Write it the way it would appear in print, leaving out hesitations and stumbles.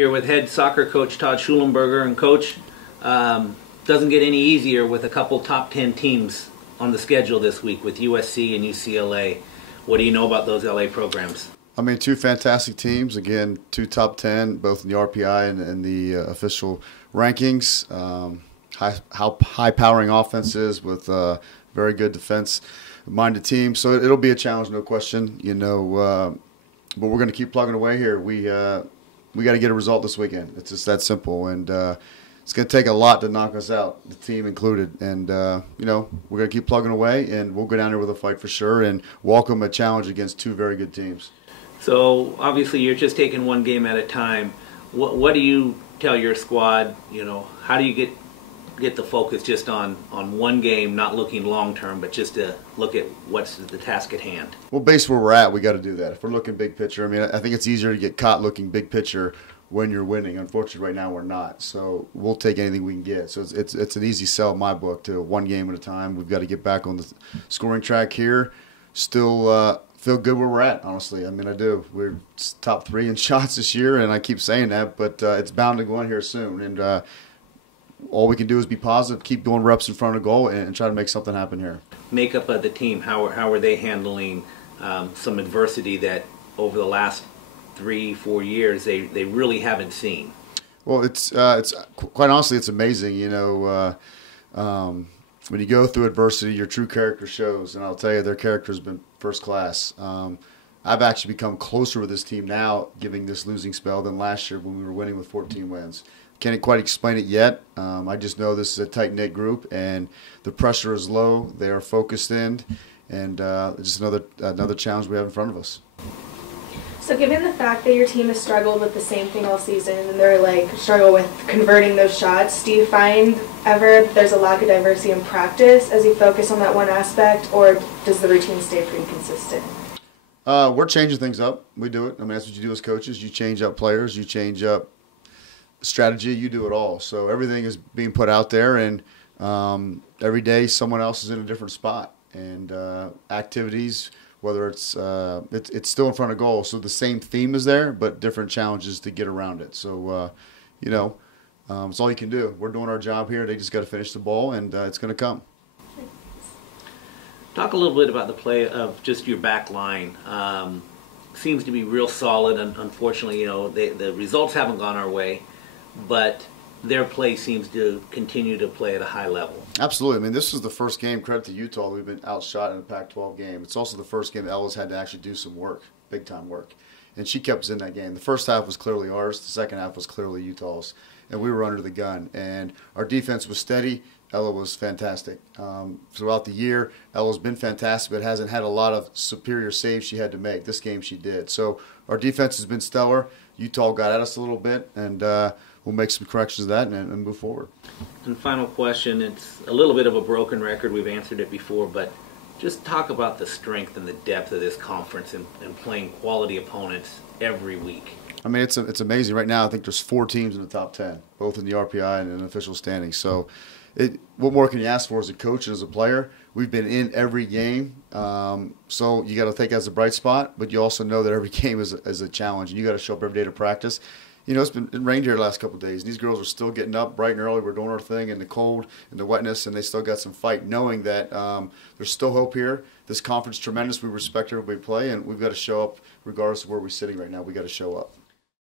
Here with head soccer coach Todd Shulenberger. And coach, doesn't get any easier with a couple top 10 teams on the schedule this week with USC and UCLA. What do you know about those LA programs? I mean, two fantastic teams. Again, two top 10, both in the RPI and the official rankings. High-powering offenses with very good defense-minded teams. So it'll be a challenge, no question. But we're going to keep plugging away here. We got to get a result this weekend. It's just that simple. And it's going to take a lot to knock us out, the team included. And, we're going to keep plugging away, and we'll go down there with a fight for sure and welcome a challenge against two very good teams. So, obviously, you're just taking one game at a time. What do you tell your squad? How do you get the focus just on one game, not looking long-term, but just to look at what's the task at hand? Well, based where we're at, we got to do that. If we're looking big picture, I mean, I think it's easier to get caught looking big picture when you're winning. Unfortunately, right now we're not. So we'll take anything we can get. So it's an easy sell in my book to one game at a time. We've got to get back on the scoring track here. Still feel good where we're at, honestly. I mean, I do. We're top 3 in shots this year, and I keep saying that, but it's bound to go in here soon. And all we can do is be positive, keep going reps in front of goal, and try to make something happen here. Makeup of the team, how are they handling some adversity that over the last 3-4 years they really haven't seen? Well, it's quite honestly, it's amazing. When you go through adversity, your true character shows, and I'll tell you, their character has been first class. I've actually become closer with this team now, giving this losing spell, than last year when we were winning with 14 wins. Can't quite explain it yet. I just know this is a tight-knit group, and the pressure is low. They are focused in, and just another challenge we have in front of us. So given the fact that your team has struggled with the same thing all season, and they're struggle with converting those shots, do you find ever there's a lack of diversity in practice as you focus on that one aspect, or does the routine stay pretty consistent? We're changing things up. We do it. I mean, that's what you do as coaches. You change up players. You change up strategy. You do it all. So everything is being put out there, and every day someone else is in a different spot. And activities, whether it's still in front of goal, so the same theme is there, but different challenges to get around it. So it's all you can do. We're doing our job here. They just got to finish the ball, and it's going to come. Talk a little bit about the play of just your back line. Seems to be real solid, and unfortunately, the results haven't gone our way, but their play seems to continue to play at a high level. Absolutely. I mean, this is the first game, credit to Utah, we've been outshot in a Pac-12 game. It's also the first game Ella's had to actually do some work, big-time work. And she kept us in that game. The first half was clearly ours. The second half was clearly Utah's. And we were under the gun. And our defense was steady. Ella was fantastic. Throughout the year, Ella's been fantastic, but hasn't had a lot of superior saves she had to make. This game she did. So our defense has been stellar. Utah got at us a little bit, and we'll make some corrections to that and move forward. And final question, it's a little bit of a broken record. We've answered it before, but just talk about the strength and the depth of this conference and playing quality opponents every week. I mean, it's amazing. Right now, I think there's 4 teams in the top 10, both in the RPI and in official standings. So what more can you ask for as a coach and as a player? We've been in every game, so you got to take that as a bright spot, but you also know that every game is a challenge, and you got to show up every day to practice. It rained here the last couple of days. These girls are still getting up bright and early. We're doing our thing in the cold and the wetness, and they still got some fight, knowing that there's still hope here. This conference is tremendous. We respect everybody play, and we've got to show up regardless of where we're sitting right now. We've got to show up.